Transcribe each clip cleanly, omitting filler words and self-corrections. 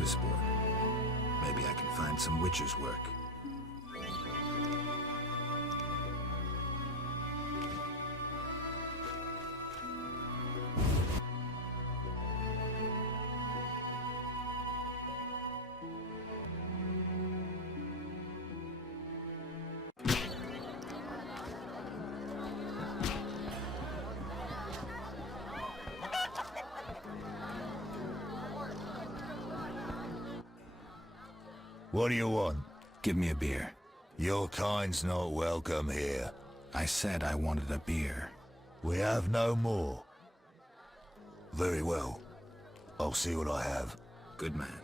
motorsport. Maybe I can find some witcher's work. What do you want? Give me a beer. Your kind's not welcome here. I said I wanted a beer. We have no more. Very well. I'll see what I have. Good man.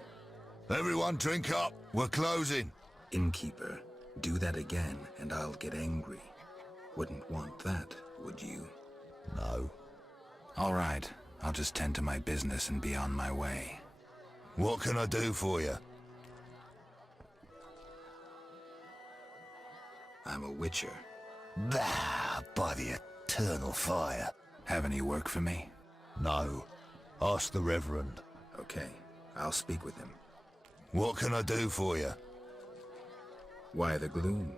Everyone drink up. We're closing. Innkeeper, do that again and I'll get angry. Wouldn't want that, would you? No. All right. I'll just tend to my business and be on my way. What can I do for you? I'm a witcher. Ah, by the eternal fire. Have any work for me? No. Ask the reverend. Okay, I'll speak with him. What can I do for you? Why the gloom?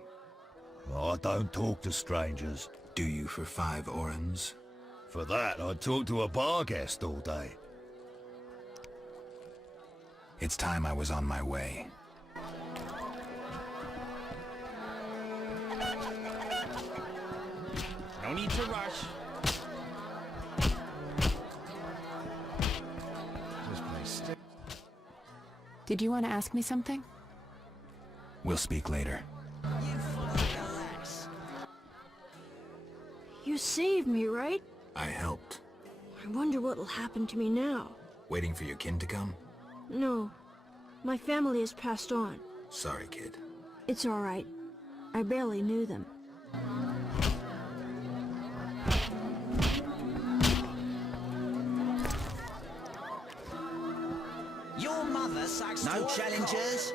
I don't talk to strangers. Do you for 5 orens? For that, I'd talk to a bar guest all day. It's time I was on my way. No need to rush. Just play stick. Did you want to ask me something? We'll speak later. You saved me, right? I helped. I wonder what'll happen to me now. Waiting for your kin to come? No. My family has passed on. Sorry, kid. It's all right. I barely knew them. Your mother sucks. No challengers.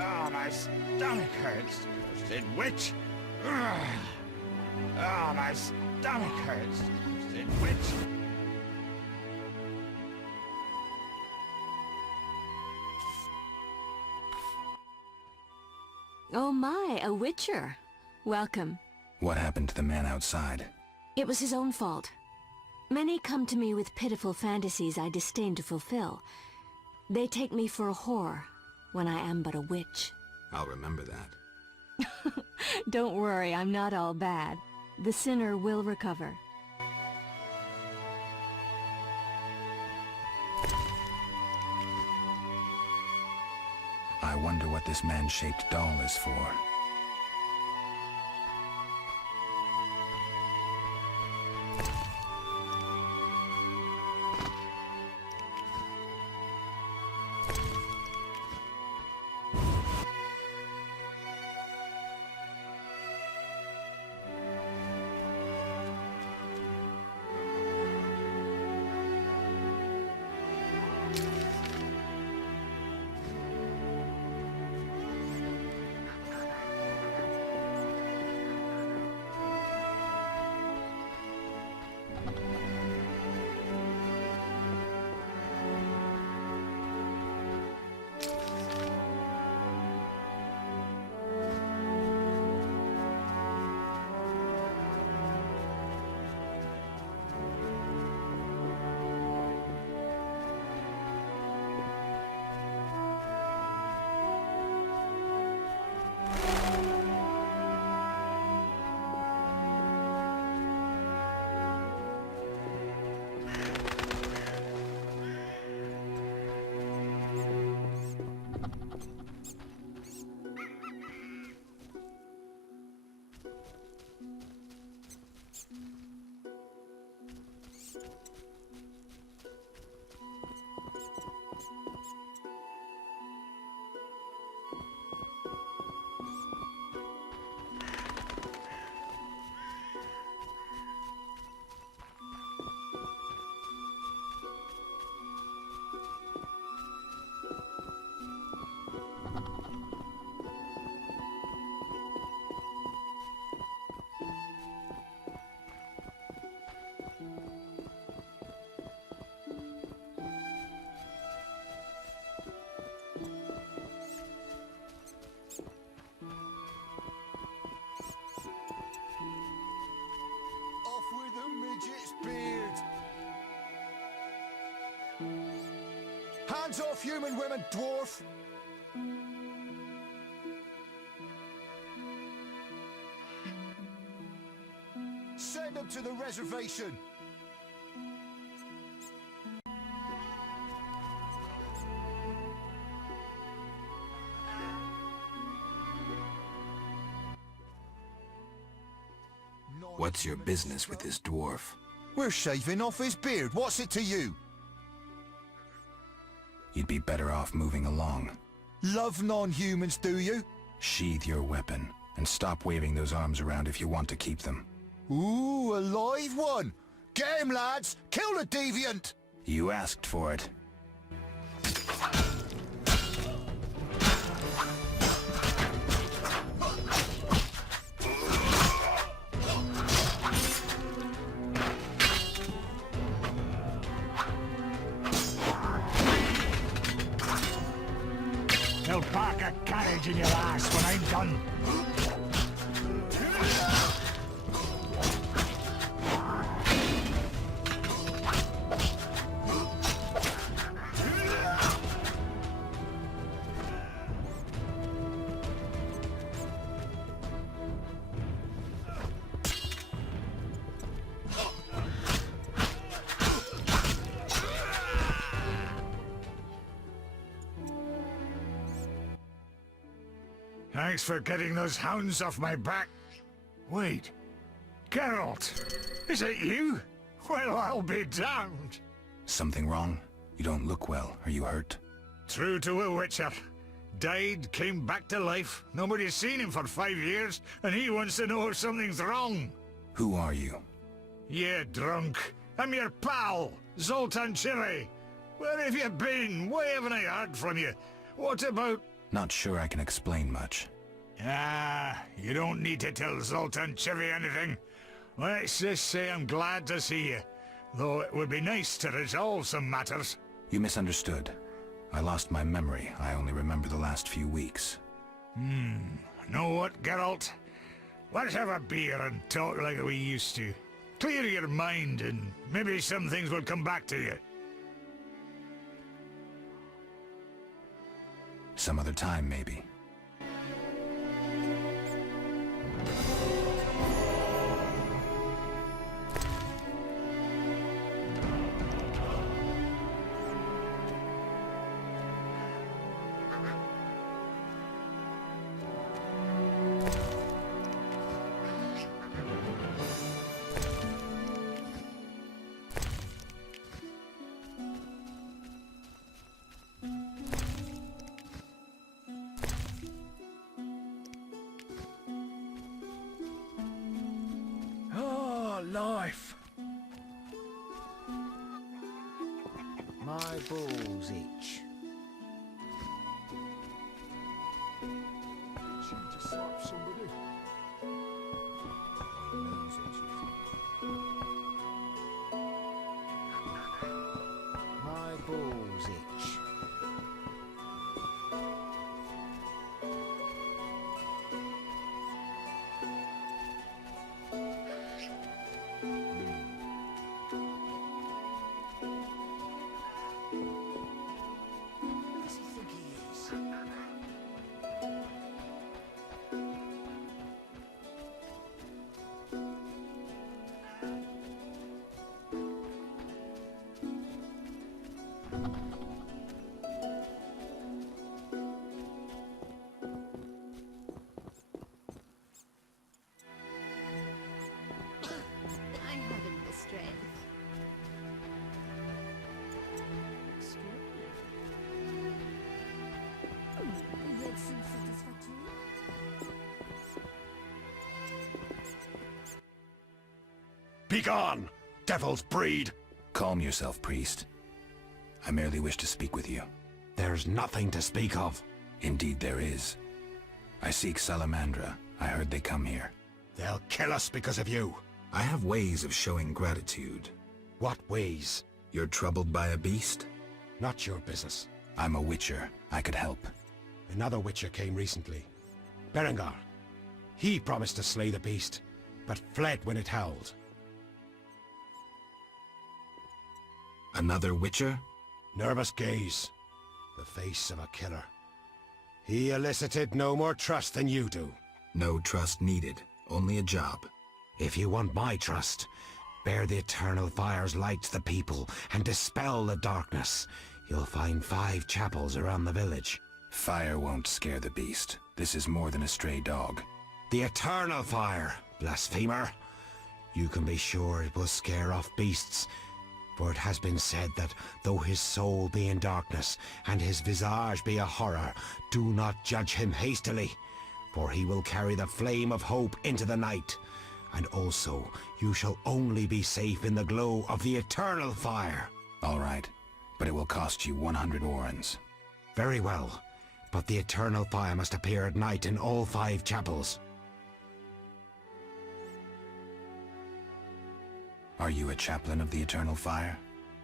Oh, my stomach hurts. Said witch. Ugh. Oh, my stomach hurts. Said witch. Oh my, a witcher. Welcome. What happened to the man outside? It was his own fault. Many come to me with pitiful fantasies I disdain to fulfill. They take me for a whore, when I am but a witch. I'll remember that. Don't worry, I'm not all bad. The sinner will recover. I wonder what this man-shaped doll is for. Hands off human women, dwarf! Send them to the reservation! What's your business with this dwarf? We're shaving off his beard. What's it to you? You'd be better off moving along. Love non-humans, do you? Sheathe your weapon, and stop waving those arms around if you want to keep them. Ooh, a live one! Get him, lads! Kill the deviant! You asked for it. They'll park a carriage in your ass when I'm done. Thanks for getting those hounds off my back. Wait, Geralt, is it you? Well, I'll be damned. Something wrong? You don't look well. Are you hurt? True to a witcher. Died, came back to life. Nobody's seen him for 5 years, and he wants to know if something's wrong. Who are you? Yeah, drunk. I'm your pal, Zoltan. Where have you been? Why haven't I heard from you? What about... Not sure I can explain much. Ah, you don't need to tell Zoltan anything. Let's just say I'm glad to see you. Though it would be nice to resolve some matters. You misunderstood. I lost my memory. I only remember the last few weeks. Know what, Geralt? Let's have a beer and talk like we used to. Clear your mind and maybe some things will come back to you. Some other time, maybe. Life. My balls itch. My balls itch. I haven't the strength. That seems satisfactory. Begone, devil's breed! Calm yourself, priest. I merely wish to speak with you. There's nothing to speak of. Indeed there is. I seek Salamandra. I heard they come here. They'll kill us because of you. I have ways of showing gratitude. What ways? You're troubled by a beast? Not your business. I'm a witcher. I could help. Another witcher came recently. Berengar. He promised to slay the beast, but fled when it howled. Another witcher? nervous gaze, the face of a killer. He elicited no more trust than you do. No trust needed, only a job. If you want my trust, bear the eternal fire's light to the people and dispel the darkness. You'll find 5 chapels around the village. Fire won't scare the beast. This is more than a stray dog. The eternal fire, blasphemer. You can be sure it will scare off beasts, for it has been said that though his soul be in darkness and his visage be a horror, do not judge him hastily, for he will carry the flame of hope into the night. And also, you shall only be safe in the glow of the eternal fire. All right, but it will cost you 100 orens. Very well, but the eternal fire must appear at night in all 5 chapels. Are you a chaplain of the eternal fire?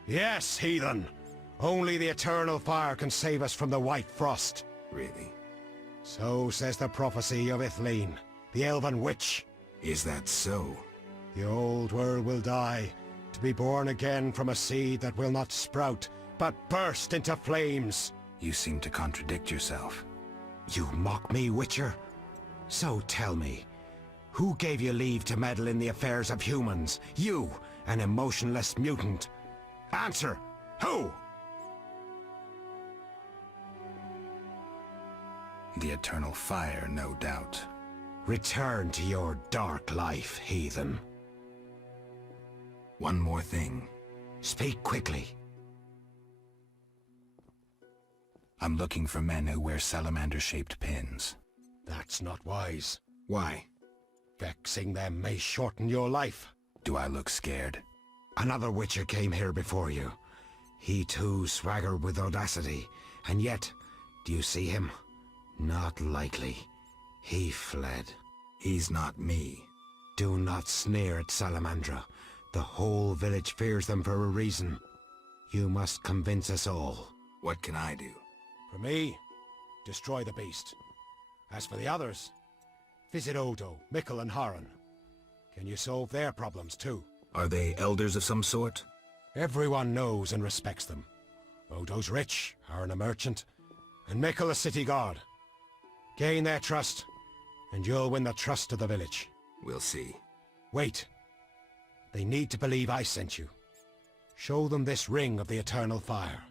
Yes, heathen. Only the eternal fire can save us from the white frost. Really? So says the prophecy of Ithleen, the elven witch. Is that so? The old world will die, to be born again from a seed that will not sprout, but burst into flames. You seem to contradict yourself. You mock me, Witcher? So tell me, who gave you leave to meddle in the affairs of humans? You, an emotionless mutant. Answer! Who? The eternal fire, no doubt. Return to your dark life, heathen. One more thing. Speak quickly. I'm looking for men who wear salamander-shaped pins. That's not wise. Why? Vexing them may shorten your life. Do I look scared? Another Witcher came here before you. He too swaggered with audacity, and yet, do you see him? Not likely. He fled. He's not me. Do not sneer at Salamandra. The whole village fears them for a reason. You must convince us all. What can I do? For me, destroy the beast. As for the others, visit Odo, Mikkel and Haran. Can you solve their problems too? Are they elders of some sort? Everyone knows and respects them. Odo's rich, Haran a merchant, and Mikkel a city guard. Gain their trust, and you'll win the trust of the village. We'll see. Wait. They need to believe I sent you. Show them this ring of the eternal fire.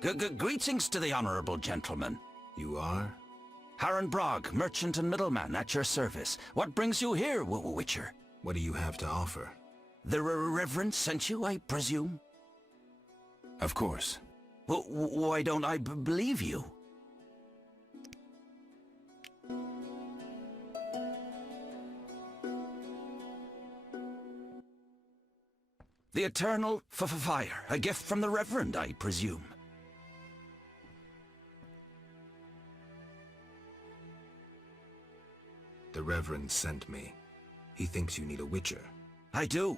Greetings to the honorable gentleman. You are? Harren Brog, merchant and middleman, at your service. What brings you here, Witcher? What do you have to offer? The reverend sent you, I presume? Of course. Why don't I believe you? The eternal fire, a gift from the reverend, I presume. The reverend sent me. He thinks you need a witcher. I do.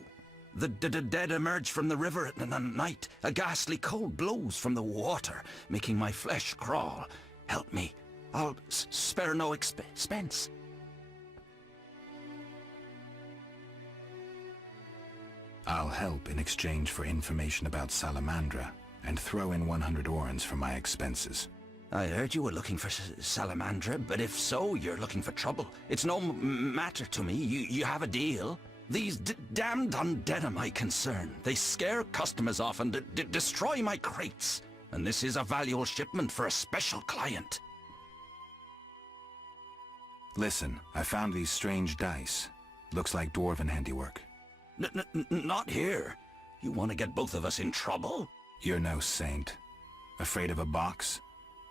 The dead emerge from the river at night. A ghastly cold blows from the water, making my flesh crawl. Help me. I'll spare no expense. I'll help in exchange for information about Salamandra, and throw in 100 orens for my expenses. I heard you were looking for Salamandra, but if so, you're looking for trouble. It's no matter to me. You have a deal. These damned undead are my concern. They scare customers off and destroy my crates. And this is a valuable shipment for a special client. Listen, I found these strange dice. Looks like dwarven handiwork. Not here. You want to get both of us in trouble? You're no saint. Afraid of a box?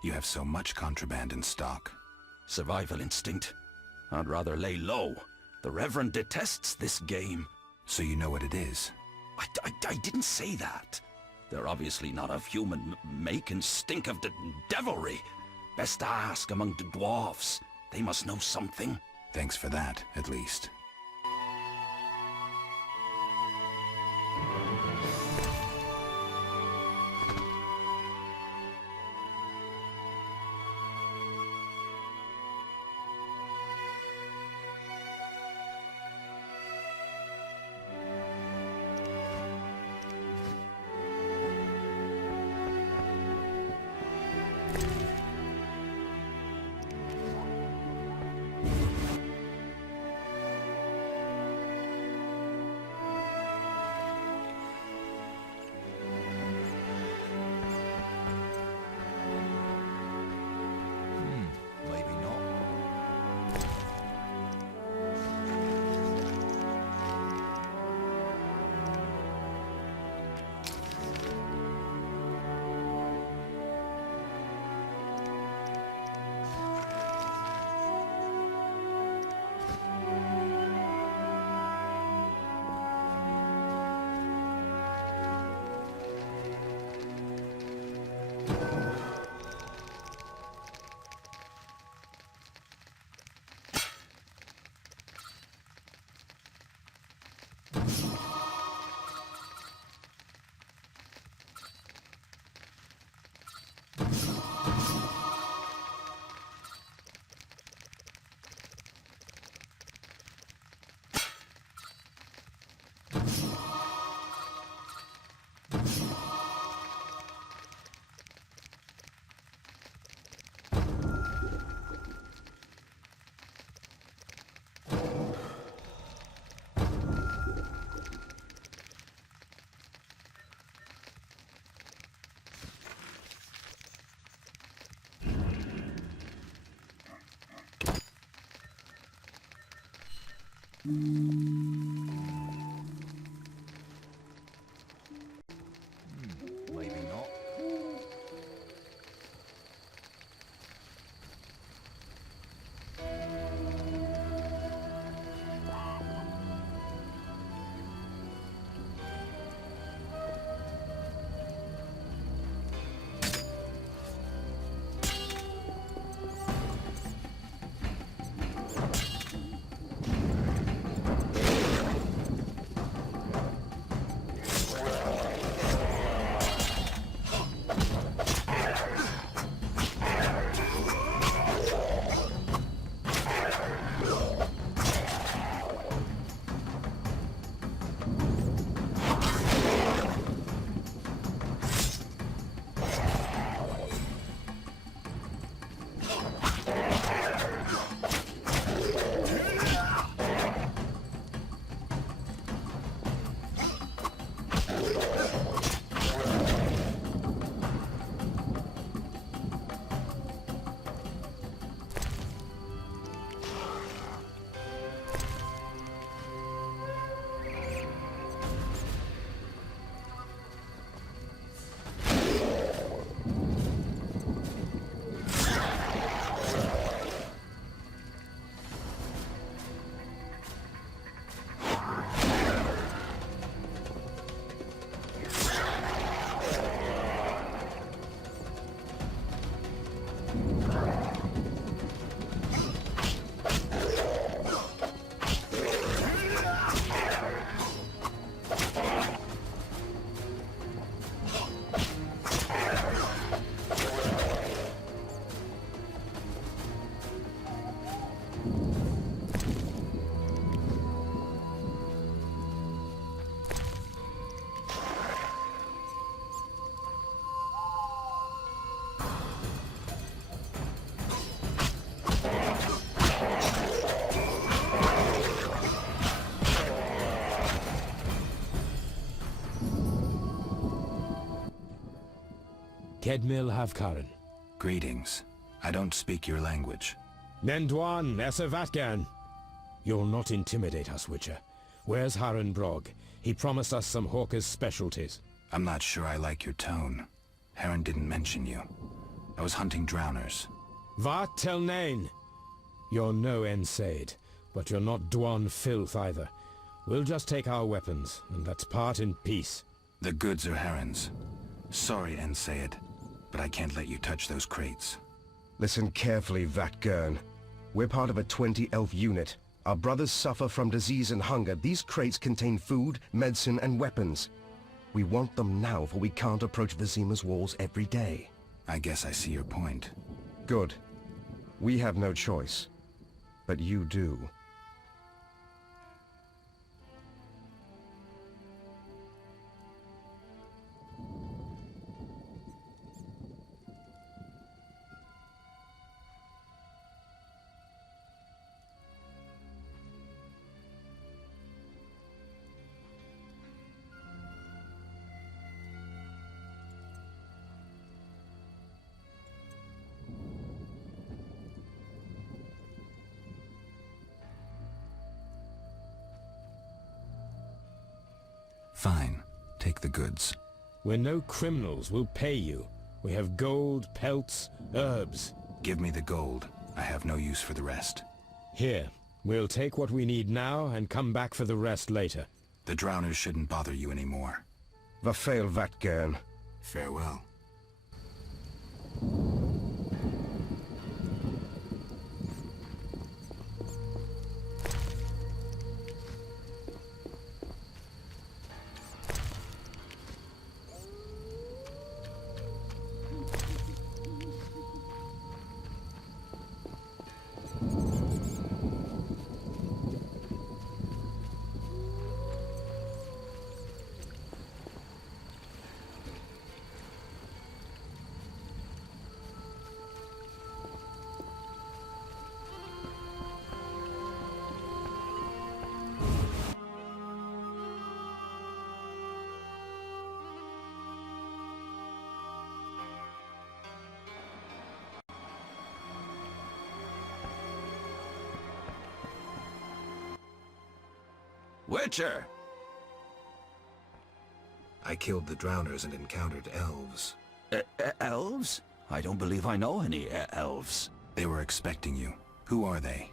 You have so much contraband in stock. Survival instinct. I'd rather lay low. The Reverend detests this game. So you know what it is? I didn't say that. They're obviously not of human make and stink of devilry. Best ask among the dwarves. They must know something. Thanks for that, at least. Maybe not. Kedmil Havkarin. Greetings. I don't speak your language. Nendwan Esavatgan. You'll not intimidate us, Witcher. Where's Harren Brog? He promised us some Hawker's specialties. I'm not sure I like your tone. Harren didn't mention you. I was hunting drowners. Vat tel nain. You're no Ensaid, but you're not Dwan filth either. We'll just take our weapons, and let's part in peace. The goods are Harren's. Sorry, Ensaid, but I can't let you touch those crates. Listen carefully, Vatgern. We're part of a 20-elf unit. Our brothers suffer from disease and hunger. These crates contain food, medicine, and weapons. We want them now, for we can't approach Vizima's walls every day. I guess I see your point. Good. We have no choice. But you do. Fine. Take the goods. We're no criminals. We'll pay you. We have gold, pelts, herbs. Give me the gold. I have no use for the rest. Here. We'll take what we need now and come back for the rest later. The drowners shouldn't bother you anymore. Vafail Vatgern. Farewell. Witcher! I killed the drowners and encountered elves. Elves? I don't believe I know any elves. They were expecting you. Who are they?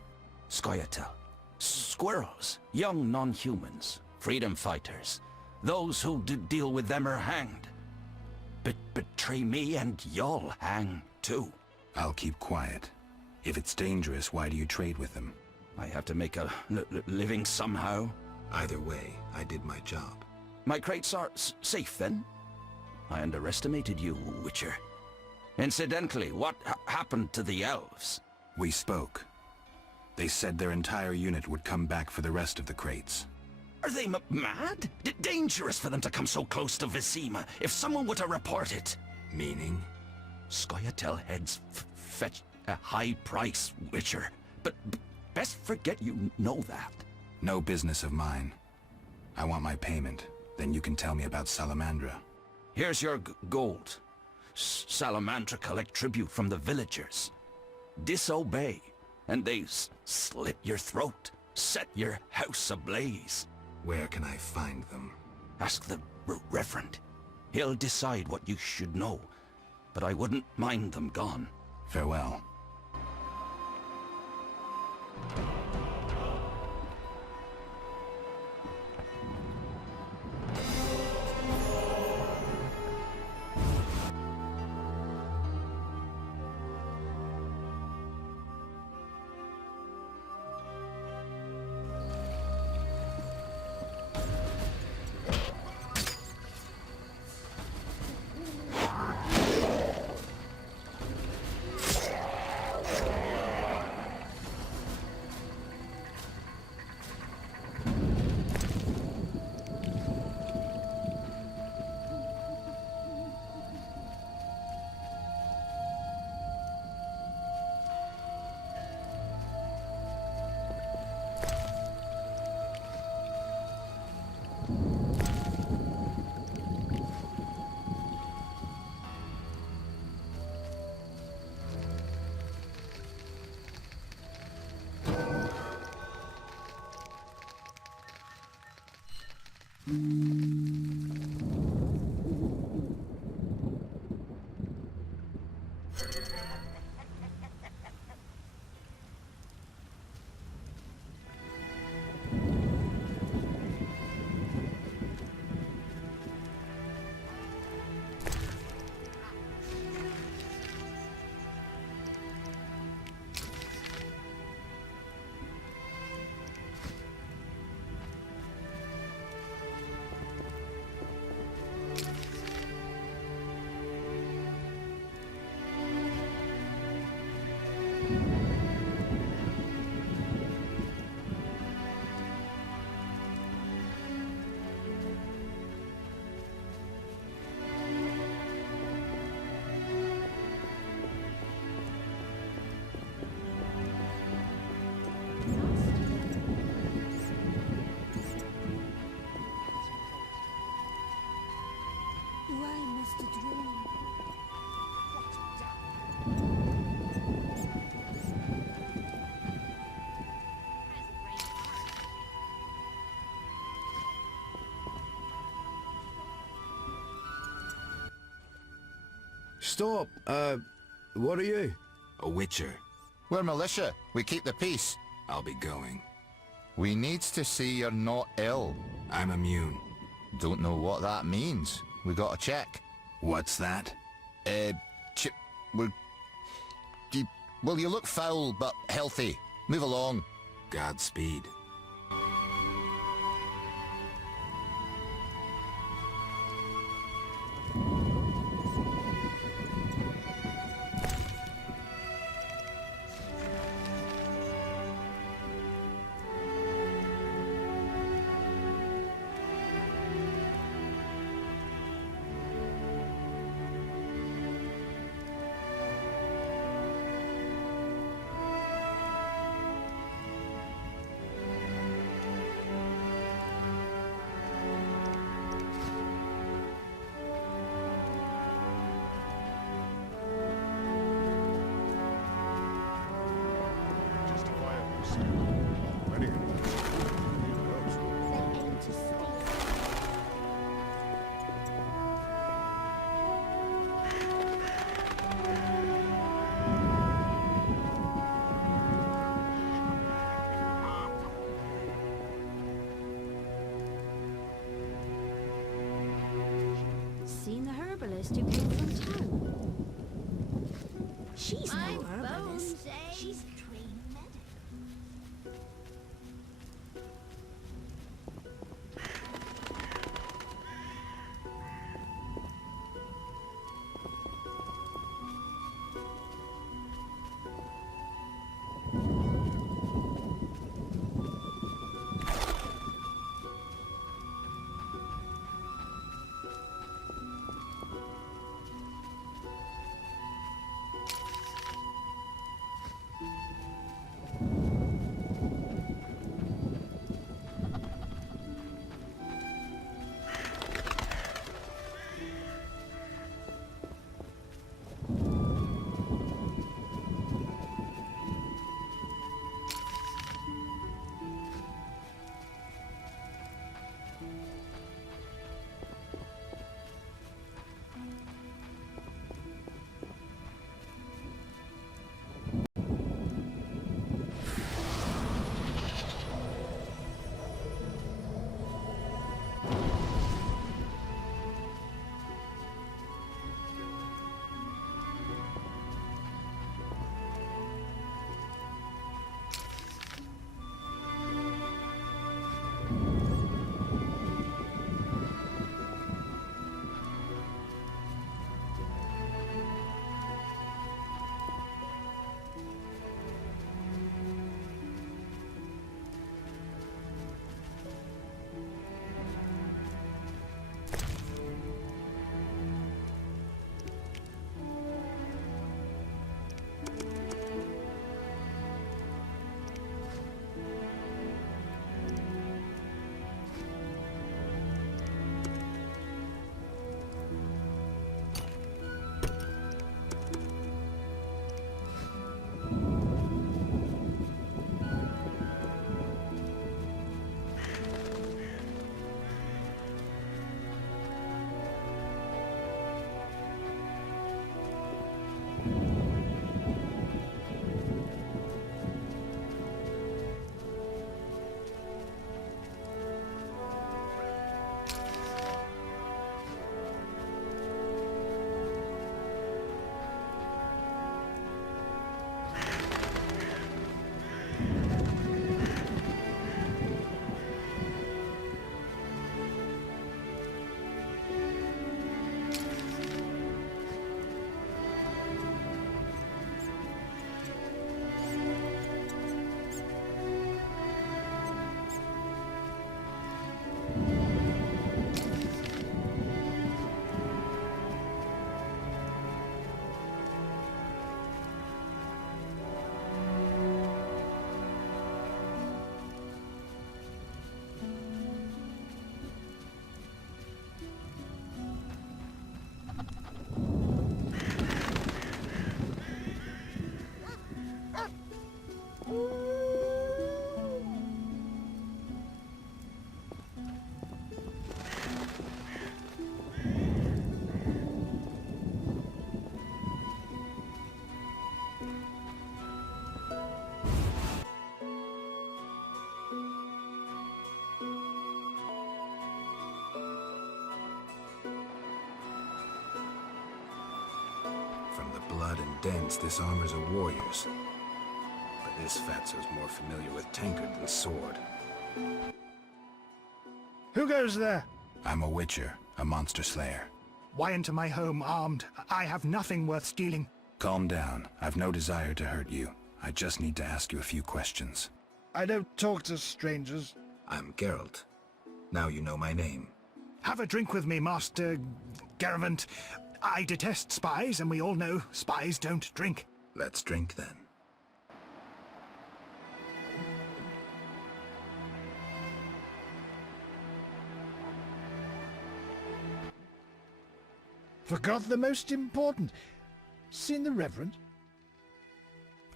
Scoia'tael. Squirrels. Young non-humans. Freedom fighters. Those who deal with them are hanged. Betray me and y'all hang too. I'll keep quiet. If it's dangerous, why do you trade with them? I have to make a living somehow. Either way, I did my job. My crates are safe then? I underestimated you, Witcher. Incidentally, what happened to the elves? We spoke. They said their entire unit would come back for the rest of the crates. Are they mad? Dangerous for them to come so close to Vizima. If someone were to report it. Meaning? Scoia'tael heads fetch a high price, Witcher. But best forget you know that. No business of mine. I want my payment. Then you can tell me about Salamandra. Here's your gold. Salamandra collect tribute from the villagers. Disobey, and they slit your throat, set your house ablaze. Where can I find them? Ask the reverend. He'll decide what you should know, but I wouldn't mind them gone. Farewell. Why must it rain? Stop! What are you? A witcher. We're militia. We keep the peace. I'll be going. We needs to see you're not ill. I'm immune. Don't know what that means. We gotta check. What's that? We're... Well, you look foul, but healthy. Move along. Godspeed. Seen the herbalist who came from town. She's no herbalist. She's a trained medic. blood and dents, this armor's a warrior's. But this fatso's more familiar with tankard than sword. Who goes there? I'm a witcher, a monster slayer. Why into my home armed? I have nothing worth stealing. Calm down. I've no desire to hurt you. I just need to ask you a few questions. I don't talk to strangers. I'm Geralt. Now you know my name. Have a drink with me, Master Geralt. I detest spies, and we all know spies don't drink. Let's drink then. Forgot the most important. Seen the Reverend?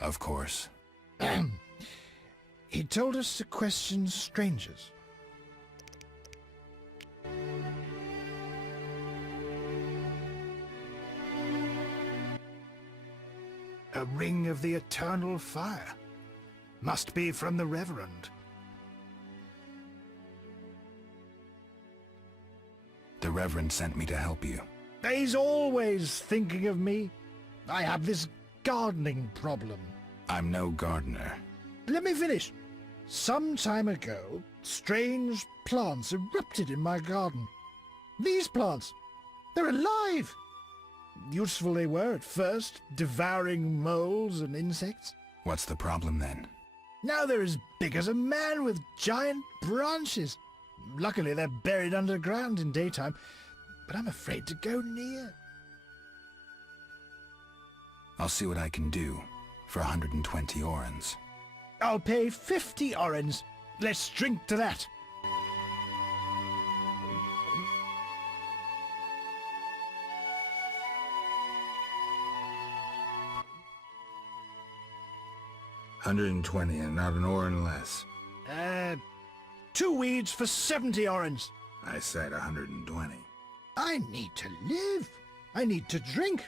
Of course. He told us to question strangers. A ring of the eternal fire. Must be from the Reverend. The Reverend sent me to help you. He's always thinking of me. I have this gardening problem. I'm no gardener. Let me finish. Some time ago, strange plants erupted in my garden. These plants, they're alive. Useful they were at first, devouring moles and insects. What's the problem then? Now they're as big as a man with giant branches. Luckily they're buried underground in daytime, but I'm afraid to go near. I'll see what I can do for 120 orens. I'll pay 50 orens. Let's drink to that. $120 and not an oren less. 2 weeds for 70 orens. I said 120. I need to live. I need to drink.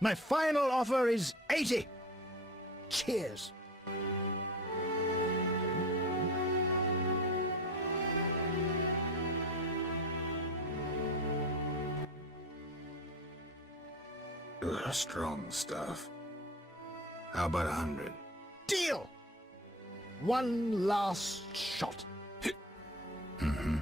My final offer is 80. Cheers. Ugh, strong stuff. How about 100? Deal. One last shot. Mm-hmm.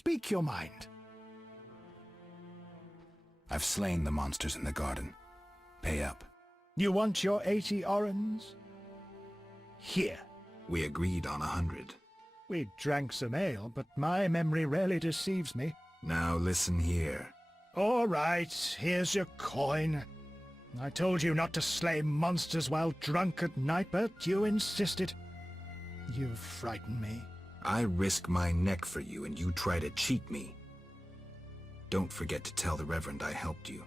Speak your mind. I've slain the monsters in the garden. Pay up. You want your 80 orens? Here. We agreed on 100. We drank some ale, but my memory rarely deceives me. Now listen here. All right, here's your coin. I told you not to slay monsters while drunk at night, but you insisted. You frighten me. I risk my neck for you, and you try to cheat me. Don't forget to tell the Reverend I helped you.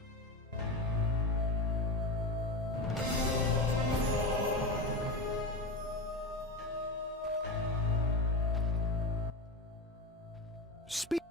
Speak.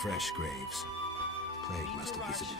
Fresh graves. Plague must have visited.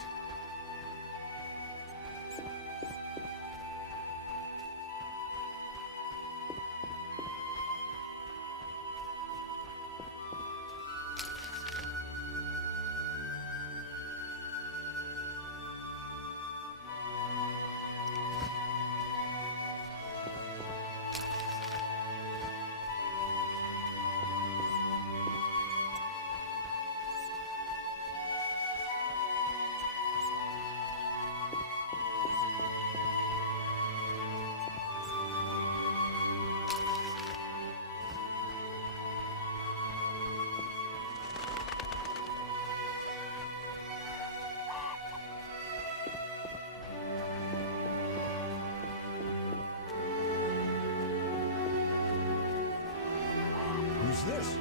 Who's this?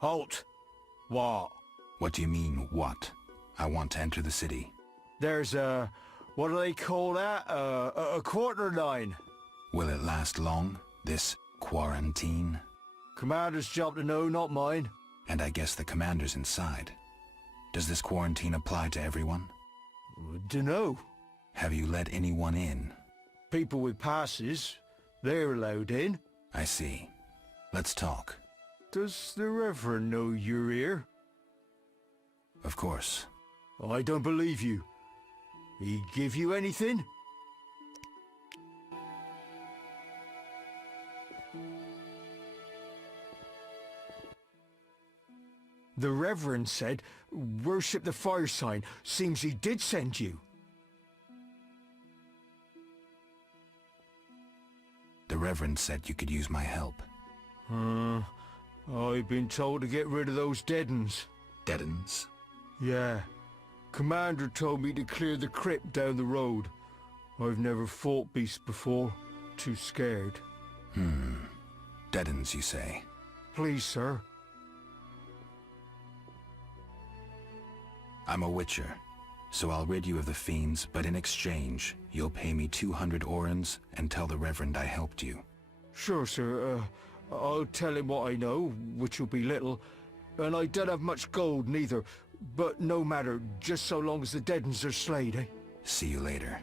Halt! What? What do you mean, what? I want to enter the city. There's what do they call that? A quarter line. Will it last long, this quarantine? Commander's job to know, not mine. And I guess the commander's inside. Does this quarantine apply to everyone? Dunno. Have you let anyone in? People with passes, they're allowed in. I see. Let's talk. Does the Reverend know you're here? Of course. I don't believe you. He give you anything? The Reverend said, worship the fire sign. Seems he did send you. The Reverend said you could use my help. I've been told to get rid of those deadens. Deadens? Yeah. Commander told me to clear the crypt down the road. I've never fought beasts before. Too scared. Deadens, you say? Please, sir. I'm a witcher, so I'll rid you of the fiends, but in exchange, you'll pay me 200 orens and tell the Reverend I helped you. Sure, sir. I'll tell him what I know, which will be little. And I don't have much gold, neither. But no matter, just so long as the deadens are slayed, eh? See you later.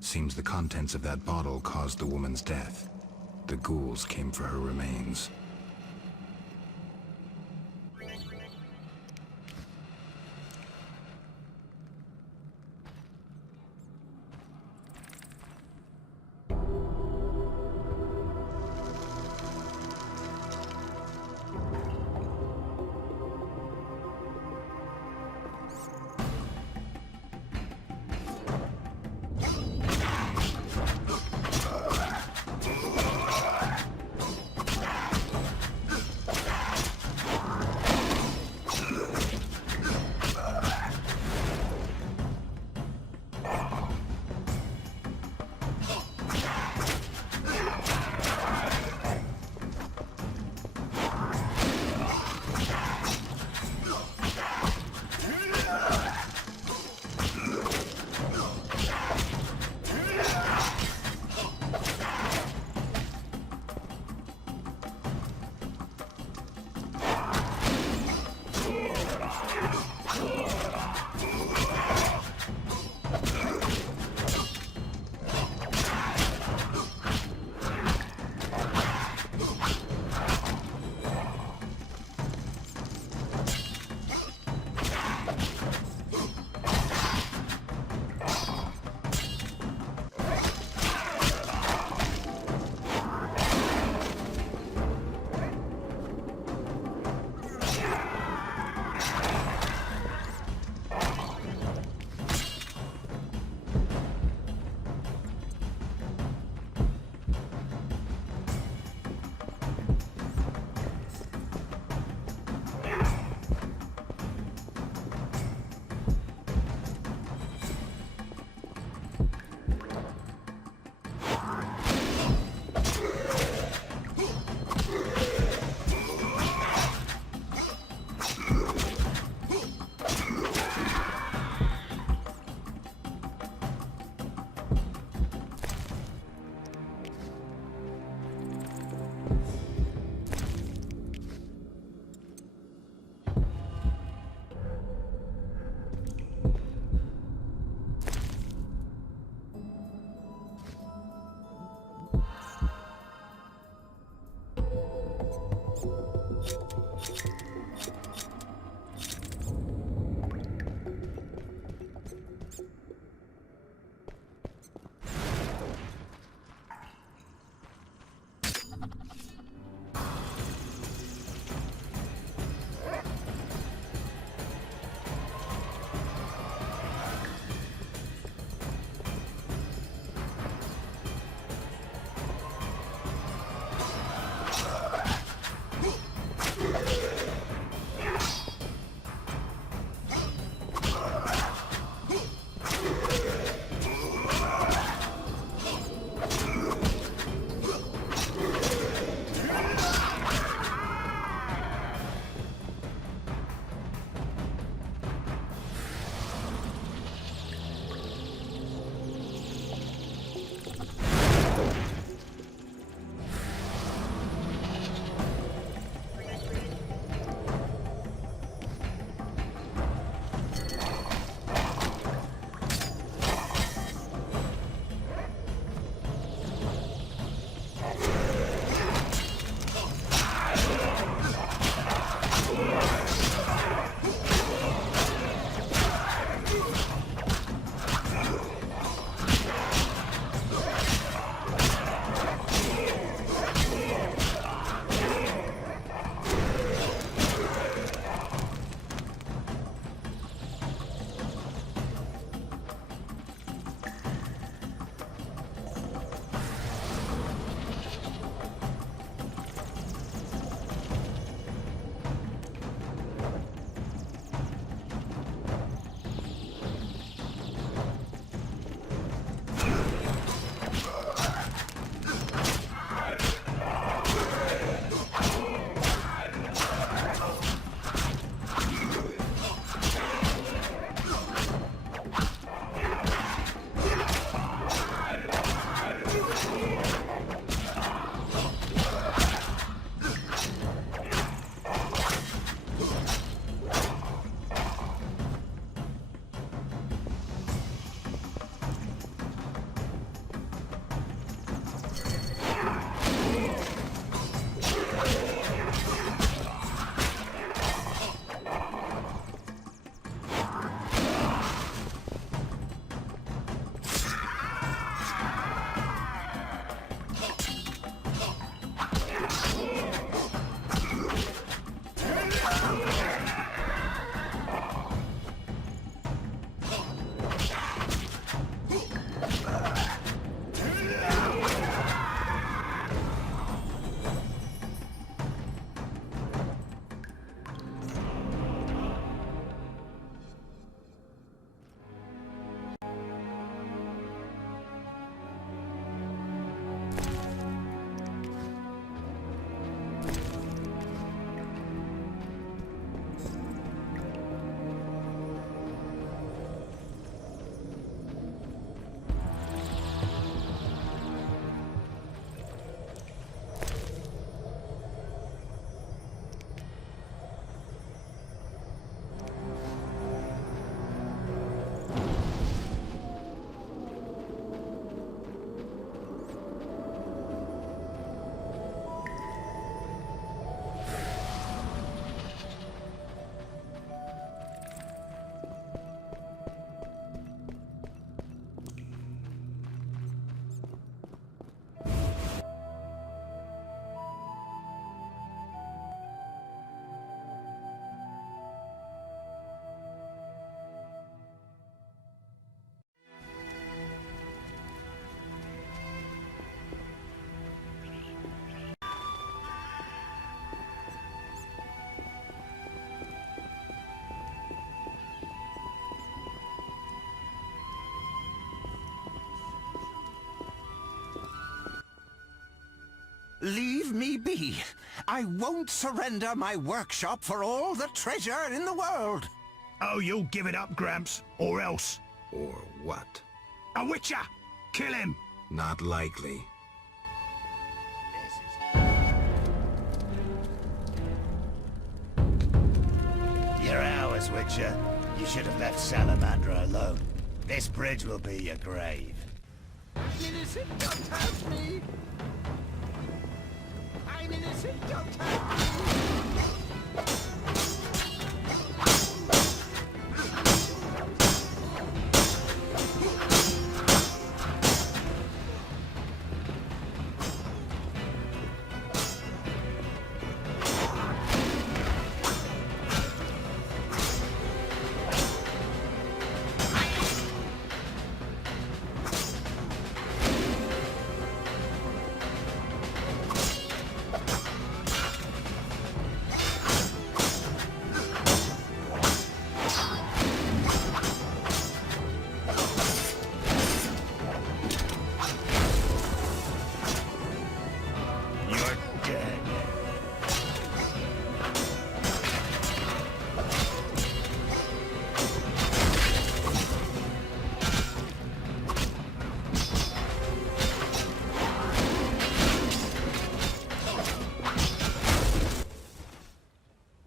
Seems the contents of that bottle caused the woman's death. The ghouls came for her remains. leave me be. I won't surrender my workshop for all the treasure in the world. Oh, you'll give it up, Gramps, or else. Or what? A witcher! Kill him! Not likely. You're ours, Witcher. You should have left Salamandra alone. This bridge will be your grave. Innocent, don't hurt me! I'm innocent, don't hurt me!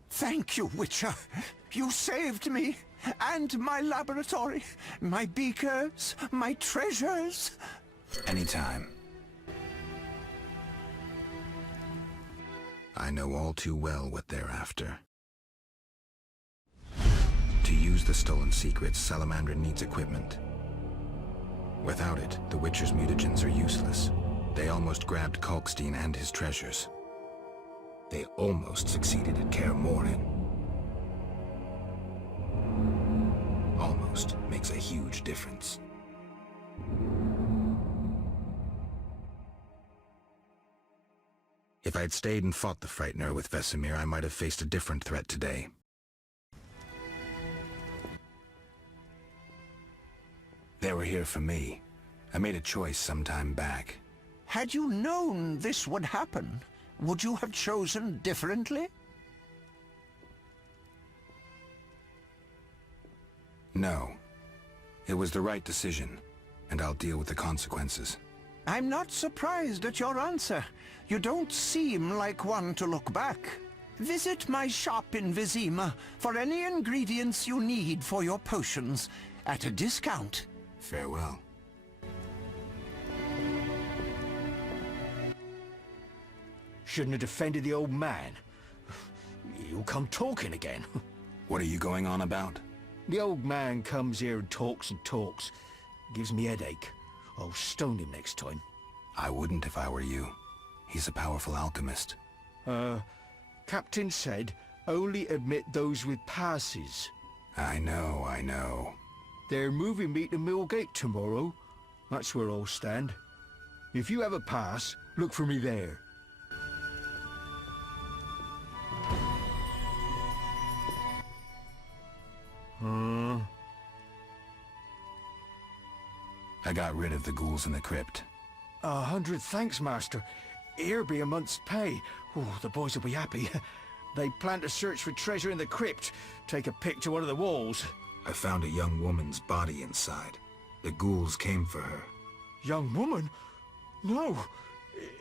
Thank you, Witcher. You saved me, and my laboratory, my beakers, my treasures. Anytime. I know all too well what they're after. To use the stolen secrets, Salamandra needs equipment. Without it, the Witcher's mutagens are useless. They almost grabbed Kalkstein and his treasures. They almost succeeded at Kaer Morhen. Almost makes a huge difference. If I'd stayed and fought the Frightener with Vesemir, I might have faced a different threat today. They were here for me. I made a choice some time back. Had you known this would happen, would you have chosen differently? No. It was the right decision, and I'll deal with the consequences. I'm not surprised at your answer. You don't seem like one to look back. Visit my shop in Vizima for any ingredients you need for your potions, at a discount. Farewell. Shouldn't have defended the old man. He'll come talking again. What are you going on about? The old man comes here and talks and talks. Gives me headache. I'll stone him next time. I wouldn't if I were you. He's a powerful alchemist. Captain said only admit those with passes. I know. They're moving me to Millgate tomorrow. That's where I'll stand. If you have a pass, look for me there. I got rid of the ghouls in the crypt. 100 thanks, Master. Here be a month's pay. Oh, the boys will be happy. They plan to search for treasure in the crypt. Take a pic to one of the walls. I found a young woman's body inside. The ghouls came for her. Young woman? No,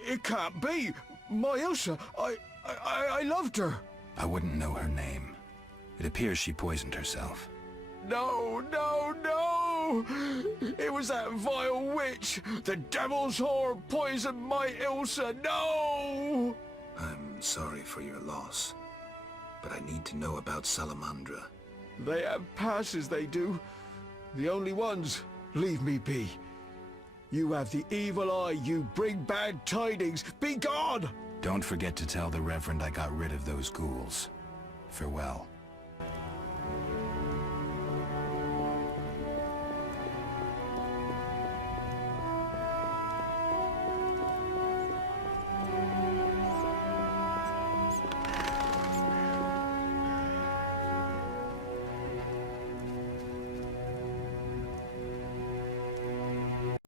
it can't be. My Ilsa, I loved her. I wouldn't know her name. It appears she poisoned herself. No! It was that vile witch! The devil's whore poisoned my Ilsa! No! I'm sorry for your loss, but I need to know about Salamandra. They have passes, they do. The only ones. Leave me be. You have the evil eye, you bring bad tidings. Be gone! Don't forget to tell the Reverend I got rid of those ghouls. Farewell.